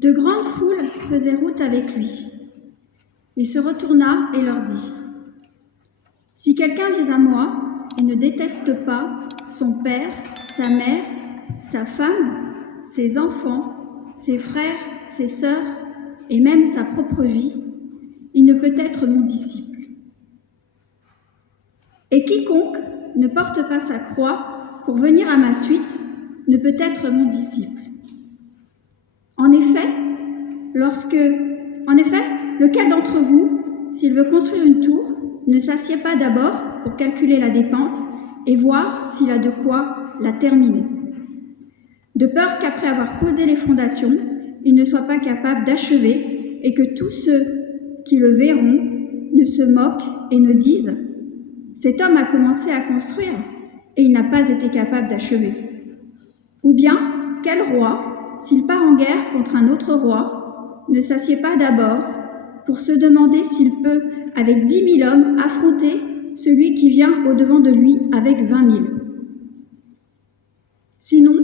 De grandes foules faisaient route avec lui. Il se retourna et leur dit : « Si quelqu'un vient à moi et ne déteste pas son père, sa mère, sa femme, ses enfants, ses frères, ses sœurs et même sa propre vie, il ne peut être mon disciple. Et quiconque ne porte pas sa croix pour venir à ma suite ne peut être mon disciple. En effet, lequel d'entre vous, s'il veut construire une tour, ne s'assied pas d'abord pour calculer la dépense et voir s'il a de quoi la terminer, de peur qu'après avoir posé les fondations, il ne soit pas capable d'achever et que tous ceux qui le verront ne se moquent et ne disent : cet homme a commencé à construire et il n'a pas été capable d'achever. Ou bien, quel roi, s'il part en guerre contre un autre roi, ne s'assied pas d'abord pour se demander s'il peut, avec 10 000 hommes, affronter celui qui vient au-devant de lui avec 20 000. Sinon,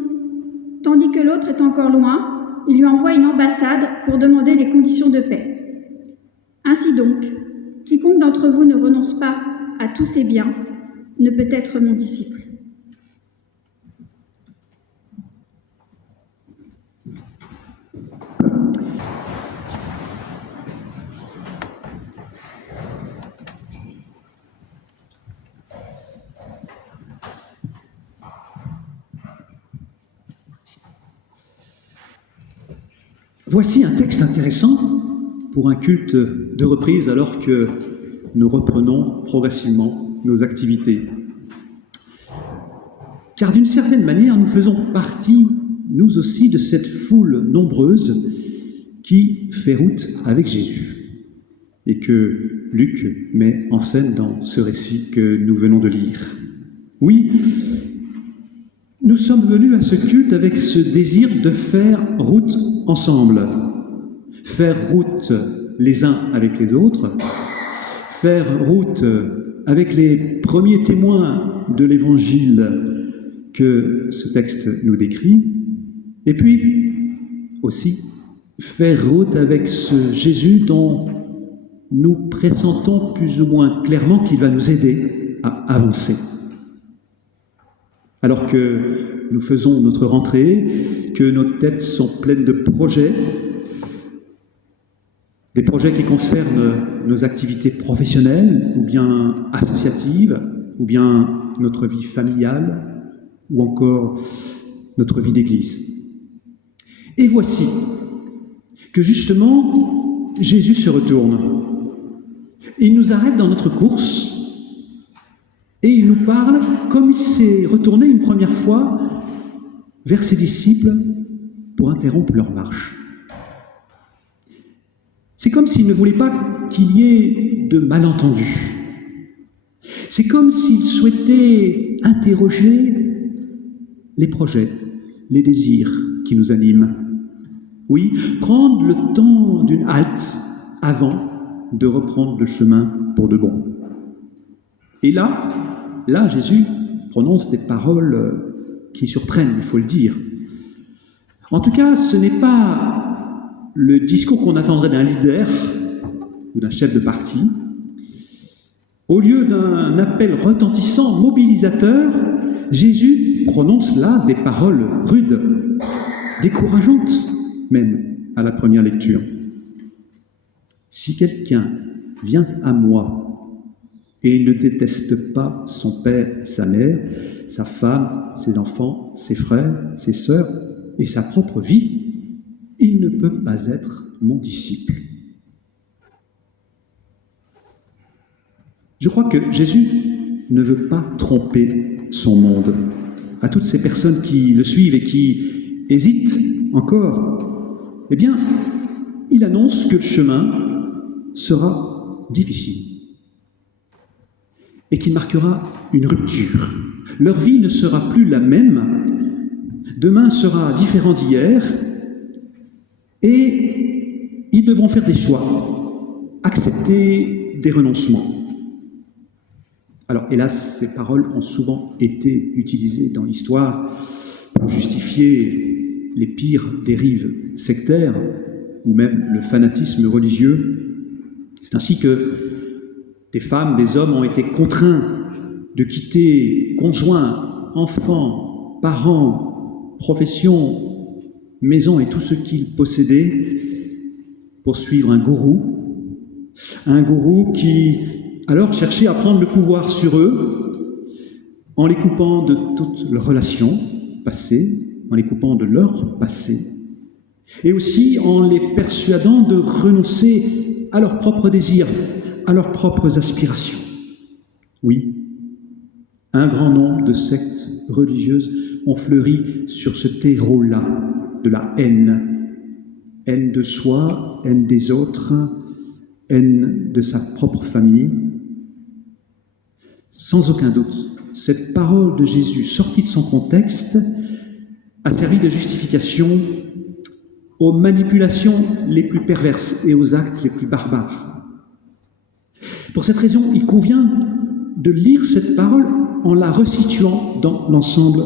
tandis que l'autre est encore loin, il lui envoie une ambassade pour demander les conditions de paix. Ainsi donc, quiconque d'entre vous ne renonce pas à tous ses biens ne peut être mon disciple. Voici un texte intéressant pour un culte de reprise alors que nous reprenons progressivement nos activités. Car d'une certaine manière, nous faisons partie, nous aussi, de cette foule nombreuse qui fait route avec Jésus et que Luc met en scène dans ce récit que nous venons de lire. Oui, nous sommes venus à ce culte avec ce désir de faire route ensemble, faire route les uns avec les autres, faire route avec les premiers témoins de l'Évangile que ce texte nous décrit, et puis aussi faire route avec ce Jésus dont nous pressentons plus ou moins clairement qu'il va nous aider à avancer. Alors que nous faisons notre rentrée, que nos têtes sont pleines de projets, des projets qui concernent nos activités professionnelles, ou bien associatives, ou bien notre vie familiale, ou encore notre vie d'église. Et voici que justement, Jésus se retourne. Il nous arrête dans notre course et il nous parle comme il s'est retourné une première fois vers ses disciples pour interrompre leur marche. C'est comme s'il ne voulait pas qu'il y ait de malentendus. C'est comme s'il souhaitait interroger les projets, les désirs qui nous animent. Oui, prendre le temps d'une halte avant de reprendre le chemin pour de bon. Et là, Jésus prononce des paroles qui surprennent, il faut le dire. En tout cas, ce n'est pas le discours qu'on attendrait d'un leader ou d'un chef de parti. Au lieu d'un appel retentissant, mobilisateur, Jésus prononce là des paroles rudes, décourageantes même à la première lecture. Si quelqu'un vient à moi et ne déteste pas son père, sa mère, sa femme, ses enfants, ses frères, ses sœurs et sa propre vie, il ne peut pas être mon disciple. Je crois que Jésus ne veut pas tromper son monde. À toutes ces personnes qui le suivent et qui hésitent encore, eh bien, il annonce que le chemin sera difficile et qu'il marquera une rupture. Leur vie ne sera plus la même, demain sera différent d'hier, et ils devront faire des choix, accepter des renoncements. Alors, hélas, ces paroles ont souvent été utilisées dans l'histoire pour justifier les pires dérives sectaires, ou même le fanatisme religieux. C'est ainsi que des femmes, des hommes ont été contraints de quitter conjoints, enfants, parents, profession, maison et tout ce qu'ils possédaient pour suivre un gourou qui alors cherchait à prendre le pouvoir sur eux en les coupant de toutes leurs relations passées, en les coupant de leur passé, et aussi en les persuadant de renoncer à leurs propres désirs, à leurs propres aspirations. Oui, un grand nombre de sectes religieuses ont fleuri sur ce terreau-là de la haine. Haine de soi, haine des autres, haine de sa propre famille. Sans aucun doute, cette parole de Jésus, sortie de son contexte, a servi de justification aux manipulations les plus perverses et aux actes les plus barbares. Pour cette raison, il convient de lire cette parole en la resituant dans l'ensemble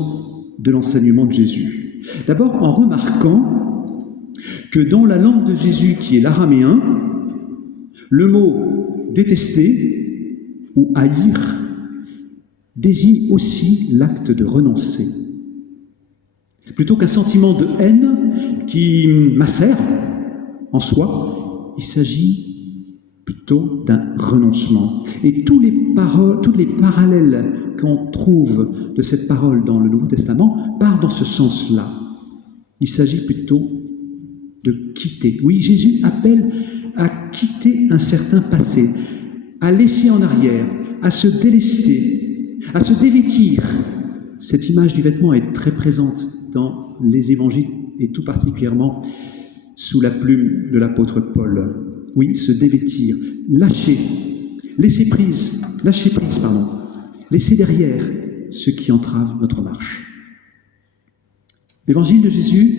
de l'enseignement de Jésus. D'abord en remarquant que dans la langue de Jésus, qui est l'araméen, le mot « détester » ou « haïr » désigne aussi l'acte de renoncer. Plutôt qu'un sentiment de haine qui macère en soi, il s'agit plutôt d'un renoncement. Et tous les parallèles qu'on trouve de cette parole dans le Nouveau Testament partent dans ce sens-là. Il s'agit plutôt de quitter. Oui, Jésus appelle à quitter un certain passé, à laisser en arrière, à se délester, à se dévêtir. Cette image du vêtement est très présente dans les évangiles et tout particulièrement sous la plume de l'apôtre Paul. Oui, se dévêtir, lâcher prise, laisser derrière ce qui entrave notre marche. L'évangile de Jésus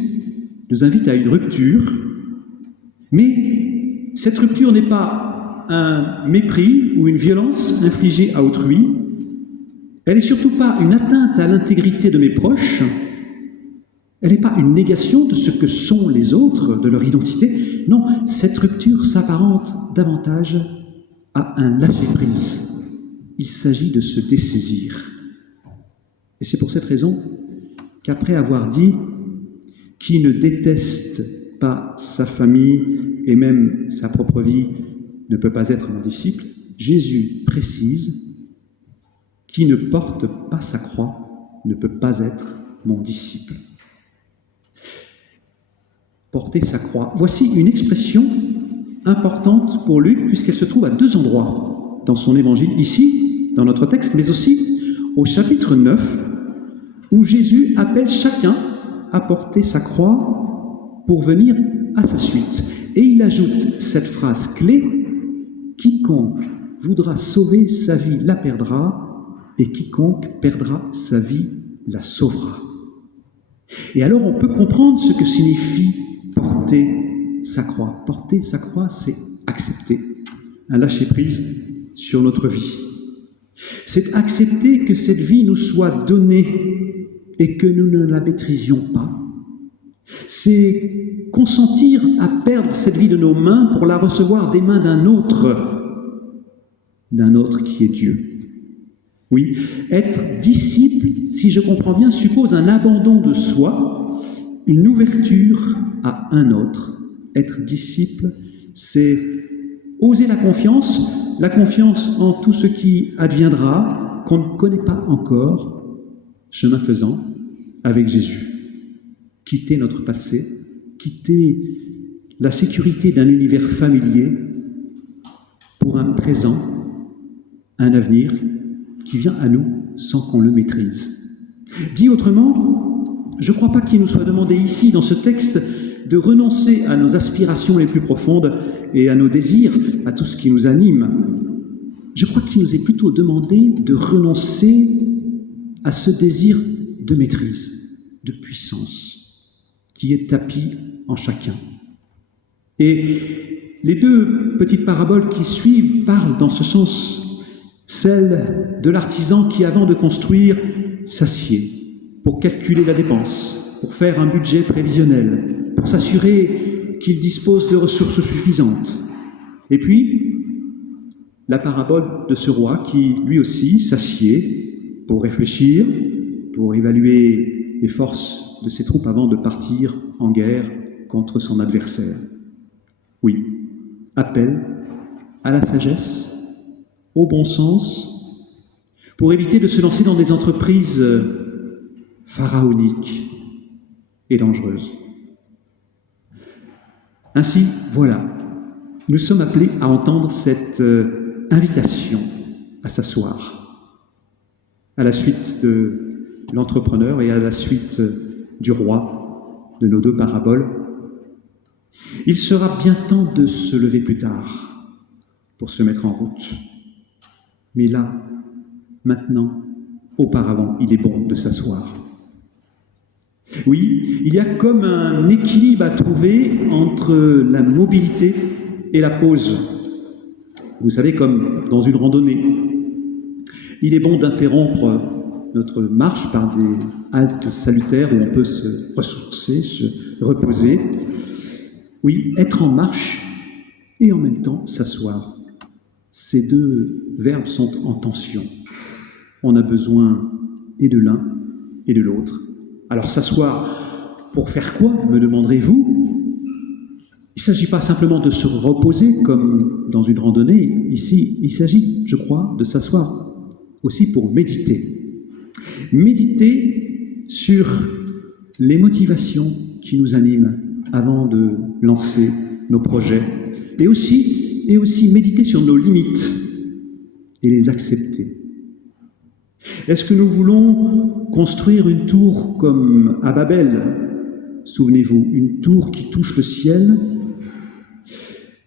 nous invite à une rupture, mais cette rupture n'est pas un mépris ou une violence infligée à autrui. Elle n'est surtout pas une atteinte à l'intégrité de mes proches. Elle n'est pas une négation de ce que sont les autres, de leur identité. Non, cette rupture s'apparente davantage à un lâcher-prise. Il s'agit de se dessaisir. Et c'est pour cette raison qu'après avoir dit « qui ne déteste pas sa famille et même sa propre vie ne peut pas être mon disciple », Jésus précise « qui ne porte pas sa croix ne peut pas être mon disciple ». Porter sa croix. Voici une expression importante pour Luc, puisqu'elle se trouve à 2 endroits dans son évangile, ici, dans notre texte, mais aussi au chapitre 9, où Jésus appelle chacun à porter sa croix pour venir à sa suite. Et il ajoute cette phrase clé, « Quiconque voudra sauver sa vie la perdra, et quiconque perdra sa vie la sauvera. » Et alors on peut comprendre ce que signifie porter sa croix. Porter sa croix, c'est accepter un lâcher-prise sur notre vie. C'est accepter que cette vie nous soit donnée et que nous ne la maîtrisions pas. C'est consentir à perdre cette vie de nos mains pour la recevoir des mains d'un autre qui est Dieu. Oui, être disciple, si je comprends bien, suppose un abandon de soi, une ouverture à un autre. Être disciple, c'est oser la confiance en tout ce qui adviendra, qu'on ne connaît pas encore, chemin faisant, avec Jésus. Quitter notre passé, quitter la sécurité d'un univers familier pour un présent, un avenir qui vient à nous sans qu'on le maîtrise. Dit autrement, je ne crois pas qu'il nous soit demandé ici, dans ce texte, de renoncer à nos aspirations les plus profondes et à nos désirs, à tout ce qui nous anime. Je crois qu'il nous est plutôt demandé de renoncer à ce désir de maîtrise, de puissance, qui est tapi en chacun. Et les 2 petites paraboles qui suivent parlent dans ce sens, celle de l'artisan qui, avant de construire, s'assied pour calculer la dépense, pour faire un budget prévisionnel, pour s'assurer qu'il dispose de ressources suffisantes. Et puis, la parabole de ce roi qui, lui aussi, s'assied pour réfléchir, pour évaluer les forces de ses troupes avant de partir en guerre contre son adversaire. Oui, appel à la sagesse, au bon sens, pour éviter de se lancer dans des entreprises pharaoniques et dangereuses. Ainsi, voilà, nous sommes appelés à entendre cette invitation à s'asseoir, à la suite de l'entrepreneur et à la suite du roi de nos deux paraboles. Il sera bien temps de se lever plus tard pour se mettre en route. Mais là, maintenant, auparavant, il est bon de s'asseoir. Oui, il y a comme un équilibre à trouver entre la mobilité et la pause. Vous savez, comme dans une randonnée. Il est bon d'interrompre notre marche par des haltes salutaires où on peut se ressourcer, se reposer. Oui, être en marche et en même temps s'asseoir. Ces deux verbes sont en tension. On a besoin et de l'un et de l'autre. Alors s'asseoir pour faire quoi, me demanderez-vous? Il ne s'agit pas simplement de se reposer comme dans une randonnée. Ici, il s'agit, je crois, de s'asseoir aussi pour méditer. Méditer sur les motivations qui nous animent avant de lancer nos projets. Et aussi méditer sur nos limites et les accepter. Est-ce que nous voulons construire une tour comme à Babel? Souvenez-vous, une tour qui touche le ciel,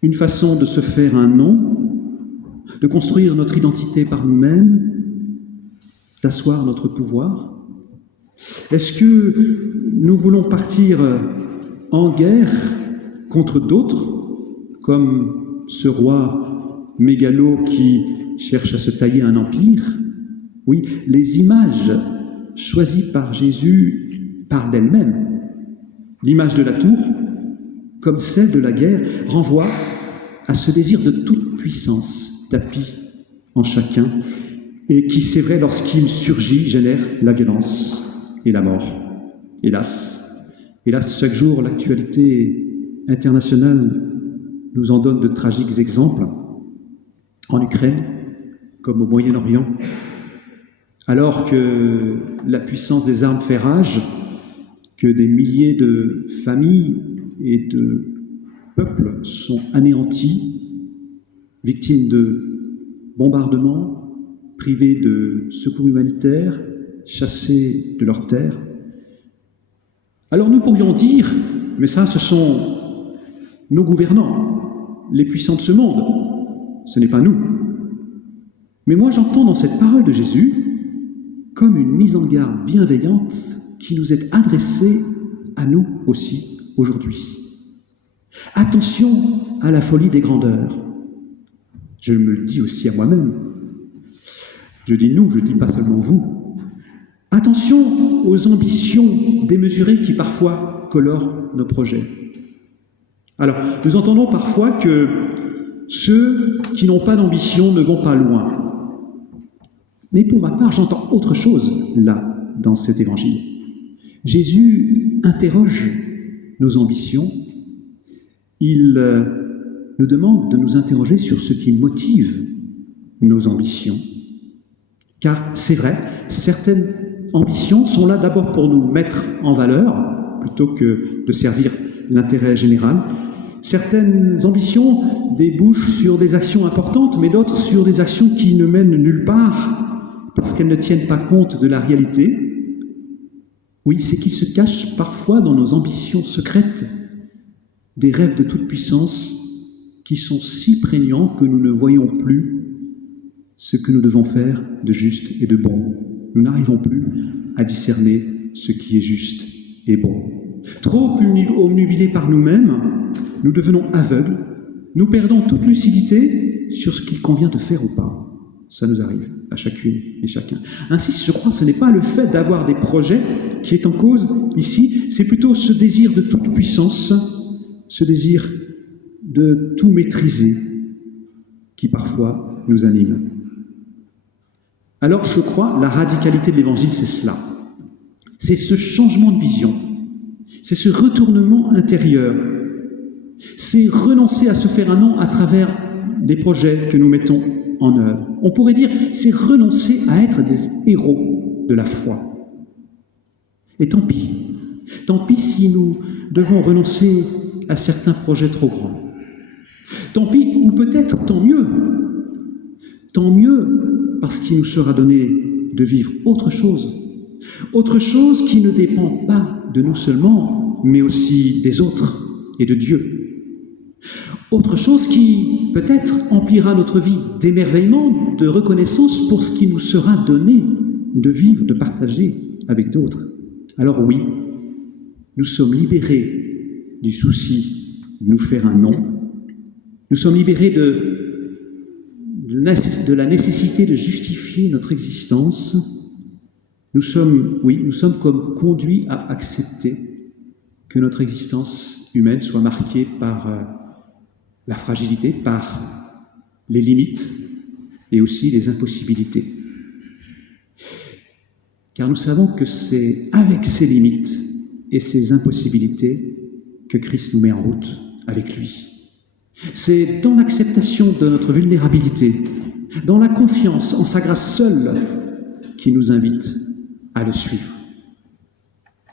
une façon de se faire un nom, de construire notre identité par nous-mêmes, d'asseoir notre pouvoir? Est-ce que nous voulons partir en guerre contre d'autres, comme ce roi mégalo qui cherche à se tailler un empire? Oui, les images choisies par Jésus parlent d'elles-mêmes. L'image de la tour, comme celle de la guerre, renvoie à ce désir de toute puissance tapis en chacun et qui, c'est vrai, lorsqu'il surgit, génère la violence et la mort. Hélas, chaque jour, l'actualité internationale nous en donne de tragiques exemples. En Ukraine, comme au Moyen-Orient, alors que la puissance des armes fait rage, que des milliers de familles et de peuples sont anéantis, victimes de bombardements, privés de secours humanitaires, chassés de leurs terres. Alors nous pourrions dire, mais ça, ce sont nos gouvernants, les puissants de ce monde, ce n'est pas nous. Mais moi, j'entends dans cette parole de Jésus comme une mise en garde bienveillante qui nous est adressée à nous aussi aujourd'hui. Attention à la folie des grandeurs. Je me le dis aussi à moi-même. Je dis nous, je ne dis pas seulement vous. Attention aux ambitions démesurées qui parfois colorent nos projets. Alors, nous entendons parfois que ceux qui n'ont pas d'ambition ne vont pas loin. Mais pour ma part, j'entends autre chose, là, dans cet évangile. Jésus interroge nos ambitions. Il nous demande de nous interroger sur ce qui motive nos ambitions. Car c'est vrai, certaines ambitions sont là d'abord pour nous mettre en valeur, plutôt que de servir l'intérêt général. Certaines ambitions débouchent sur des actions importantes, mais d'autres sur des actions qui ne mènent nulle part, parce qu'elles ne tiennent pas compte de la réalité. Oui, c'est qu'il se cache parfois dans nos ambitions secrètes des rêves de toute puissance qui sont si prégnants que nous ne voyons plus ce que nous devons faire de juste et de bon. Nous n'arrivons plus à discerner ce qui est juste et bon. Trop omnubilés par nous-mêmes, nous devenons aveugles, nous perdons toute lucidité sur ce qu'il convient de faire ou pas. Ça nous arrive à chacune et chacun. Ainsi, je crois que ce n'est pas le fait d'avoir des projets qui est en cause ici, c'est plutôt ce désir de toute puissance ce désir de tout maîtriser qui parfois nous anime. Alors je crois, la radicalité de l'Évangile, c'est cela. C'est ce changement de vision, c'est ce retournement intérieur, c'est renoncer à se faire un nom à travers des projets que nous mettons en œuvre. On pourrait dire, c'est renoncer à être des héros de la foi. Et tant pis si nous devons renoncer à certains projets trop grands. Tant pis, ou peut-être tant mieux, parce qu'il nous sera donné de vivre autre chose qui ne dépend pas de nous seulement, mais aussi des autres et de Dieu. Autre chose qui, peut-être, emplira notre vie d'émerveillement, de reconnaissance pour ce qui nous sera donné de vivre, de partager avec d'autres. Alors oui, nous sommes libérés du souci de nous faire un nom. Nous sommes libérés de la nécessité de justifier notre existence. Nous sommes comme conduits à accepter que notre existence humaine soit marquée par la fragilité, par les limites et aussi les impossibilités. Car nous savons que c'est avec ces limites et ces impossibilités que Christ nous met en route avec lui. C'est dans l'acceptation de notre vulnérabilité, dans la confiance en sa grâce seule, qu'il nous invite à le suivre.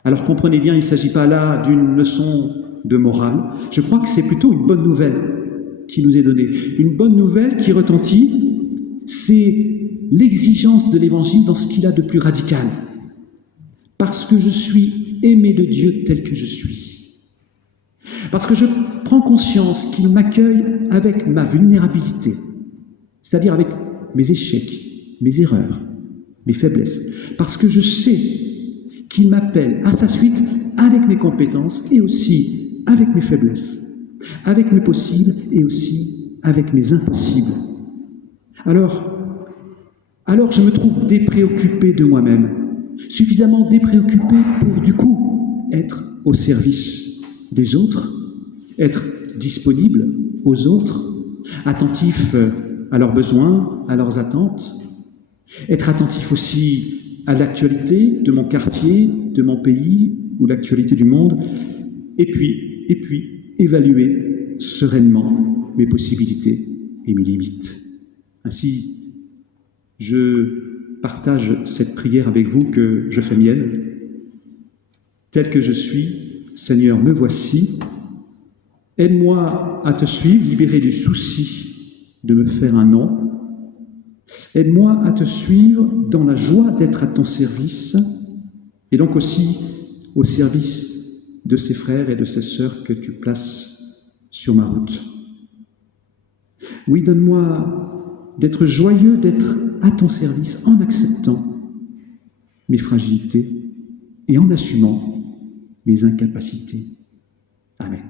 Alors comprenez bien, il ne s'agit pas là d'une leçon de morale. Je crois que c'est plutôt une bonne nouvelle qui nous est donnée. Une bonne nouvelle qui retentit, c'est l'exigence de l'Évangile dans ce qu'il a de plus radical. Parce que je suis aimé de Dieu tel que je suis. Parce que je prends conscience qu'il m'accueille avec ma vulnérabilité, c'est-à-dire avec mes échecs, mes erreurs, mes faiblesses. Parce que je sais qu'il m'appelle à sa suite avec mes compétences et aussi avec mes faiblesses, avec mes possibles et aussi avec mes impossibles. Alors je me trouve dépréoccupé de moi-même, suffisamment dépréoccupé pour du coup être au service des autres, être disponible aux autres, attentif à leurs besoins, à leurs attentes, être attentif aussi à l'actualité de mon quartier, de mon pays ou l'actualité du monde, et puis évaluer sereinement mes possibilités et mes limites. Ainsi, je partage cette prière avec vous que je fais mienne. Tel que je suis, Seigneur, me voici. Aide-moi à te suivre, libéré du souci de me faire un nom. Aide-moi à te suivre dans la joie d'être à ton service et donc aussi au service de ces frères et de ces sœurs que tu places sur ma route. Oui, donne-moi d'être joyeux, d'être à ton service en acceptant mes fragilités et en assumant mes incapacités. Amen.